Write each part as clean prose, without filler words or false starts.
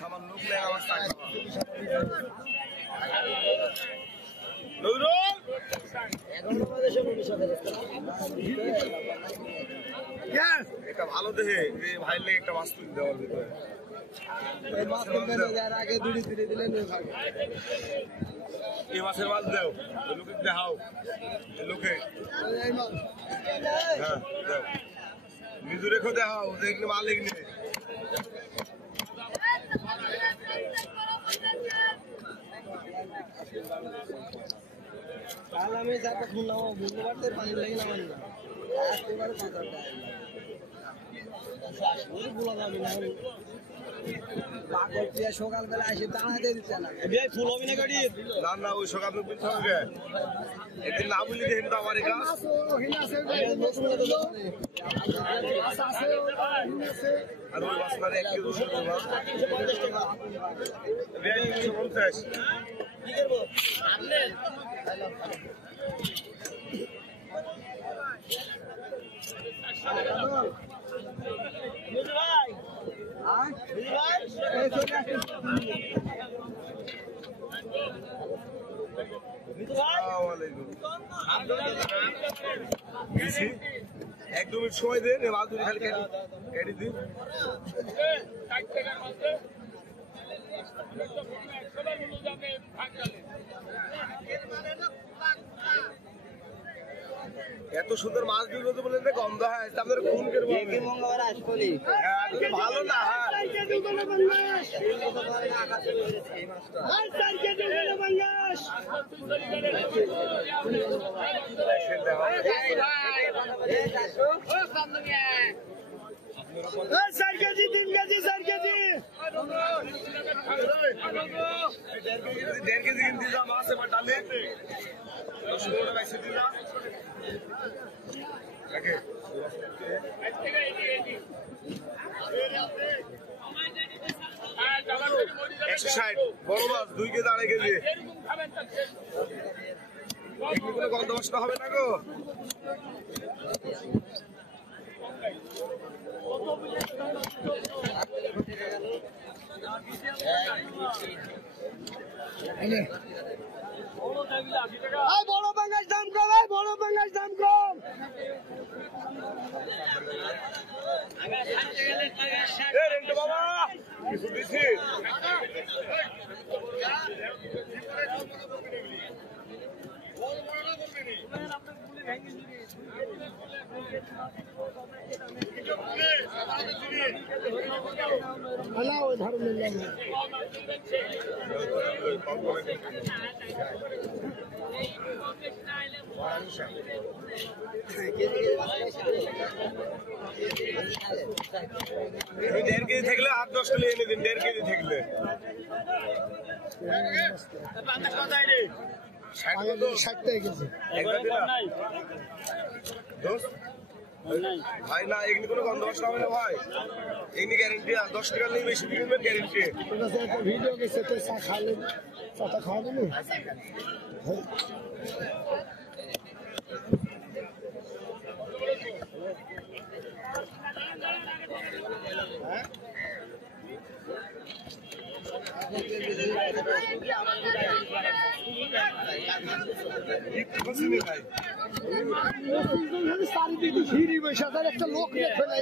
সামান লোক নেই আমার টাকা একটা ভালো দেখে ভাইয়ের লেগে একটা মাছ তুলে দেওয়ার ভিতরে এই মাছের মাছ দেও লোকে দেখাও লোকে হ্যাঁ দেও নিজু রেখো দেখাও দেখলে মালিক নেই আমি যাতে শুনলাম বুঝতে পারতে পানি লেগে নামান না সকালবেলা এসে দাঁড়াতে দিচ্ছে না ফুল হবে না গাড়ি না না ওই সকাল বলতে হবে একদিন না বলি দেখেন তো আমার কাজ আর ওই বাসনার 1 কেজি 250 কি করবো ভাই এক দু মিনিট সময় দেন মাছ ধরে খালি কেটে দিন এত সুন্দর মাছ দিল বলে গন্ধ হয় আপনাদের খুন করবো ভালো না চার কেজি 3 কেজি 4 কেজি 1.5 কেজি কিনতে যা মাছ এবার ডালে 10 টাকা বাইসে দিলা ওকে 160 বড় মাছ 2 কেজি 2.5 কেজি কোনো গন্ধ নষ্ট হবে না গো বড় বাঙ্গাস দাম কম বড় বাঙ্গাস দাম কম বাবা কিছু দিছি ওই ধরনের দেড় কেজি থাকলে 8-10 কিলো এনে দিন 1.5 কেজি থাকলে 60 টাকা কেজি ভাই না এগুলি কোনো গন্ধ নষ্ট হবে না ভাই এগুলি গ্যারেন্টি 10 টাকা নেই বেশি দিবেন গ্যারেন্টি একটা ভিডিও গেছে তো চা খাওয়ালে চাটা খাওয়া দেবো চারিদিকে ঘিরি বসে একটা লোক ফেলে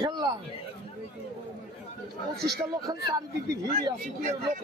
খেললাম 25টা লোক খালি চারিদিক দিয়ে ঘিরি আছে কি লোক